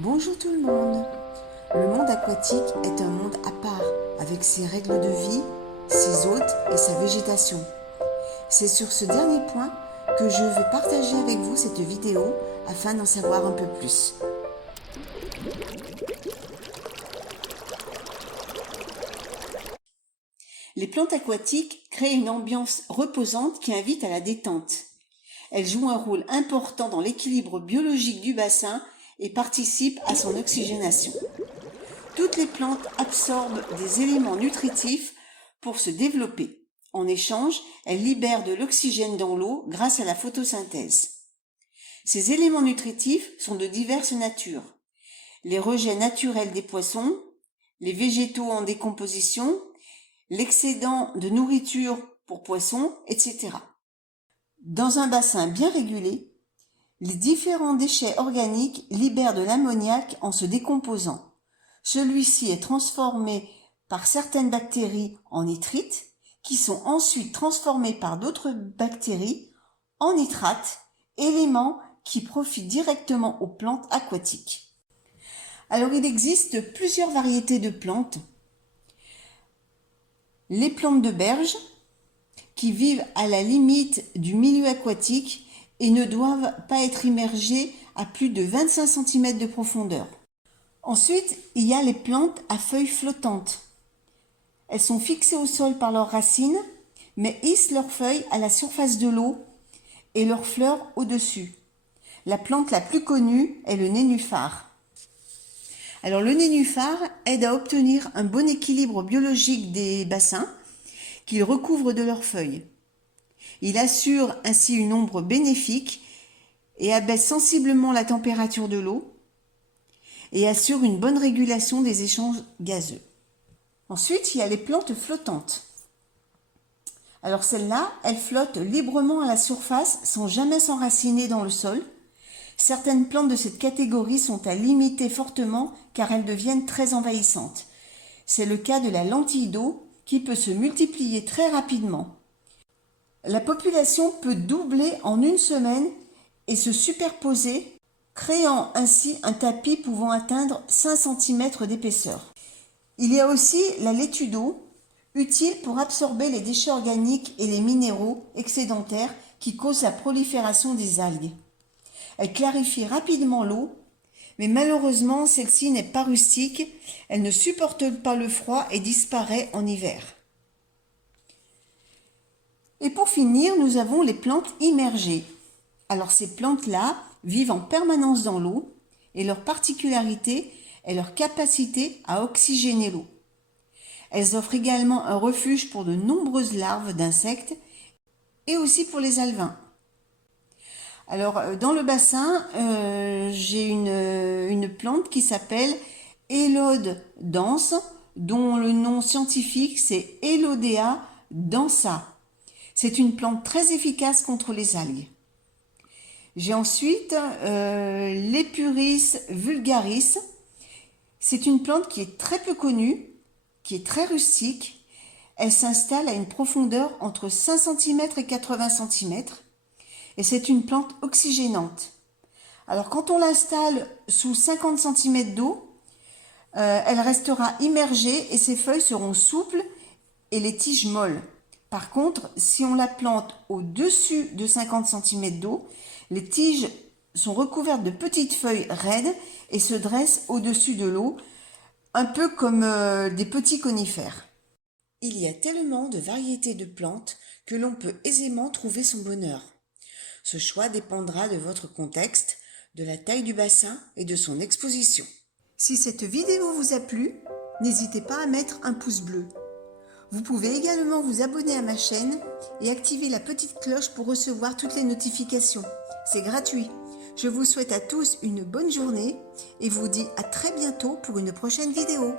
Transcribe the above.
Bonjour tout le monde. Le monde aquatique est un monde à part, avec ses règles de vie, ses hôtes et sa végétation. C'est sur ce dernier point que je vais partager avec vous cette vidéo afin d'en savoir un peu plus. Les plantes aquatiques créent une ambiance reposante qui invite à la détente. Elles jouent un rôle important dans l'équilibre biologique du bassin et participent à son oxygénation. Toutes les plantes absorbent des éléments nutritifs pour se développer. En échange, elles libèrent de l'oxygène dans l'eau grâce à la photosynthèse. Ces éléments nutritifs sont de diverses natures. Les rejets naturels des poissons, les végétaux en décomposition, l'excédent de nourriture pour poissons, etc. Dans un bassin bien régulé, les différents déchets organiques libèrent de l'ammoniac en se décomposant. Celui-ci est transformé par certaines bactéries en nitrites, qui sont ensuite transformés par d'autres bactéries en nitrates, éléments qui profitent directement aux plantes aquatiques. Alors il existe plusieurs variétés de plantes. Les plantes de berge, qui vivent à la limite du milieu aquatique et ne doivent pas être immergées à plus de 25 cm de profondeur. Ensuite, il y a les plantes à feuilles flottantes. Elles sont fixées au sol par leurs racines, mais hissent leurs feuilles à la surface de l'eau et leurs fleurs au-dessus. La plante la plus connue est le nénuphar. Alors le nénuphar aide à obtenir un bon équilibre biologique des bassins qu'il recouvre de leurs feuilles. Il assure ainsi une ombre bénéfique et abaisse sensiblement la température de l'eau et assure une bonne régulation des échanges gazeux. Ensuite, il y a les plantes flottantes. Alors celles-là, elles flottent librement à la surface sans jamais s'enraciner dans le sol. Certaines plantes de cette catégorie sont à limiter fortement car elles deviennent très envahissantes. C'est le cas de la lentille d'eau qui peut se multiplier très rapidement. La population peut doubler en une semaine et se superposer, créant ainsi un tapis pouvant atteindre 5 cm d'épaisseur. Il y a aussi la laitue d'eau, utile pour absorber les déchets organiques et les minéraux excédentaires qui causent la prolifération des algues. Elle clarifie rapidement l'eau, mais malheureusement celle-ci n'est pas rustique, elle ne supporte pas le froid et disparaît en hiver. Et pour finir, nous avons les plantes immergées. Alors ces plantes-là vivent en permanence dans l'eau et leur particularité est leur capacité à oxygéner l'eau. Elles offrent également un refuge pour de nombreuses larves d'insectes et aussi pour les alevins. Alors dans le bassin, j'ai une plante qui s'appelle Élode dense, dont le nom scientifique c'est Elodea densa. C'est une plante très efficace contre les algues. J'ai ensuite l'Epuris vulgaris. C'est une plante qui est très peu connue, qui est très rustique. Elle s'installe à une profondeur entre 5 cm et 80 cm. Et c'est une plante oxygénante. Alors quand on l'installe sous 50 cm d'eau, elle restera immergée et ses feuilles seront souples et les tiges molles. Par contre, si on la plante au-dessus de 50 cm d'eau, les tiges sont recouvertes de petites feuilles raides et se dressent au-dessus de l'eau, un peu comme des petits conifères. Il y a tellement de variétés de plantes que l'on peut aisément trouver son bonheur. Ce choix dépendra de votre contexte, de la taille du bassin et de son exposition. Si cette vidéo vous a plu, n'hésitez pas à mettre un pouce bleu. Vous pouvez également vous abonner à ma chaîne et activer la petite cloche pour recevoir toutes les notifications. C'est gratuit. Je vous souhaite à tous une bonne journée et vous dis à très bientôt pour une prochaine vidéo.